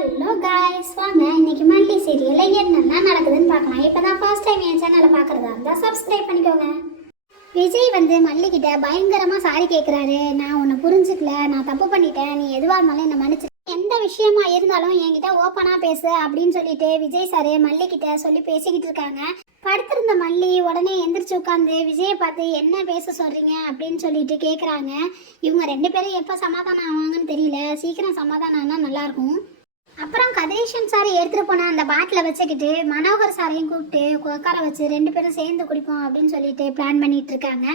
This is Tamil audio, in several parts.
ஹலோ காய்ஸ், வாங்க இன்னைக்கு மல்லி சீரியலில் என்னென்ன நடக்குதுன்னு பார்க்கலாம். இப்போ தான் ஃபர்ஸ்ட் டைம் என் சேனலை பார்க்குறதா இருந்தால் சப்ஸ்கிரைப் பண்ணிக்கோங்க. விஜய் மல்லிகிட்ட பயங்கரமாக சாரி கேட்குறாரு. நான் உன்னை புரிஞ்சுக்கல, நான் தப்பு பண்ணிட்டேன், நீ எதுவாக இருந்தாலும் என்னை மன்னிச்சு, எந்த விஷயமா இருந்தாலும் என்கிட்ட ஓப்பனாக பேசு அப்படின்னு சொல்லிட்டு விஜய் சார் மல்லிகிட்ட சொல்லி பேசிக்கிட்டு இருக்காங்க. படுத்திருந்த மல்லி உடனே எந்திரிச்சு உட்காந்து விஜயை பார்த்து என்ன பேச சொல்கிறீங்க அப்படின்னு சொல்லிட்டு கேட்குறாங்க. இவங்க ரெண்டு பேரும் எப்போ சமாதானம் ஆவாங்கன்னு தெரியல, சீக்கிரம் சமாதானம் ஆனால் நல்லாயிருக்கும். அப்புறம் கதிரேஷன் சார் எடுத்துகிட்டு போன அந்த பாட்டிலை வச்சுக்கிட்டு மனோகர் சாரையும் கூப்பிட்டு உட்கார வச்சு ரெண்டு பேரும் சேர்ந்து குடிப்போம் அப்படின்னு சொல்லிட்டு பிளான் பண்ணிட்டு இருக்காங்க.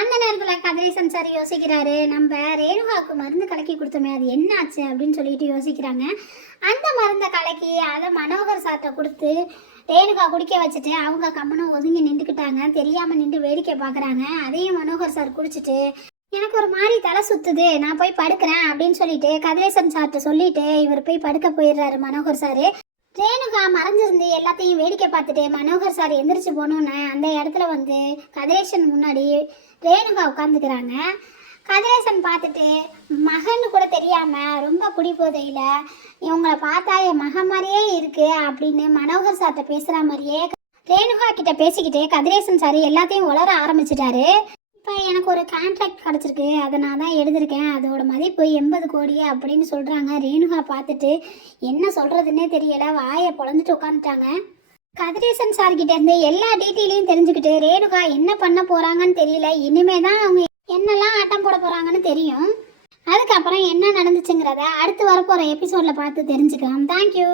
அந்த நேரத்தில் கதிரேசன் சார் யோசிக்கிறாரு, நம்ம ரேணுகாவுக்கு மருந்து கலக்கி கொடுத்தோமே அது என்ன ஆச்சு அப்படின்னு சொல்லிட்டு யோசிக்கிறாங்க. அந்த மருந்தை கலக்கி அதை மனோகர் சார்கிட்ட கொடுத்து ரேணுகா குடிக்க வச்சுட்டு அவங்க கம்மனும் ஒதுங்கி நின்றுக்கிட்டாங்க. தெரியாமல் நின்று வேடிக்கை பார்க்குறாங்க. அதையும் மனோகர் சார் குடிச்சிட்டு எனக்கு ஒரு மாதிரி தலை சுத்துது, நான் போய் படுக்கிறேன் அப்படின்னு சொல்லிட்டு கதிரேசன் சார்கிட்ட சொல்லிட்டு இவர் போய் படுக்க போயிடுறாரு மனோகர் சார். ரேணுகா மறைஞ்சிருந்து எல்லாத்தையும் வேடிக்கை பார்த்துட்டு மனோகர் சார் எந்திரிச்சு போனோன்னு அந்த இடத்துல கதிரேசன் முன்னாடி ரேணுகா உட்காந்துக்கிறாங்க. கதிரேசன் பார்த்துட்டு மகன்னு கூட தெரியாமல் ரொம்ப குடி போதையில் இவங்களை பார்த்தா என் மகன் மாதிரியே இருக்கு அப்படின்னு மனோகர் சார்கிட்ட பேசுகிற மாதிரியே ரேணுகா கிட்ட பேசிக்கிட்டு கதிரேசன் சார் எல்லாத்தையும் உளர ஆரம்பிச்சிட்டாரு. இப்போ எனக்கு ஒரு கான்ட்ராக்ட் கிடச்சிருக்கு, அதை நான் தான் எழுதியிருக்கேன், அதோட மதிப்பு 80 கோடி அப்படின்னு சொல்கிறாங்க. ரேணுகா பார்த்துட்டு என்ன சொல்கிறதுன்னே தெரியலை, வாயை பொழந்துட்டு உட்காந்துட்டாங்க. கதிரேசன் சார்கிட்ட இருந்து எல்லா டீட்டெயிலையும் தெரிஞ்சுக்கிட்டு ரேணுகா என்ன பண்ண போகிறாங்கன்னு தெரியல. இனிமே தான் அவங்க என்னெல்லாம் ஆட்டம் போட போகிறாங்கன்னு தெரியும். அதுக்கப்புறம் என்ன நடந்துச்சுங்கிறத அடுத்து வரப்போகிற எபிசோடில் பார்த்து தெரிஞ்சுக்கலாம். தேங்க்யூ.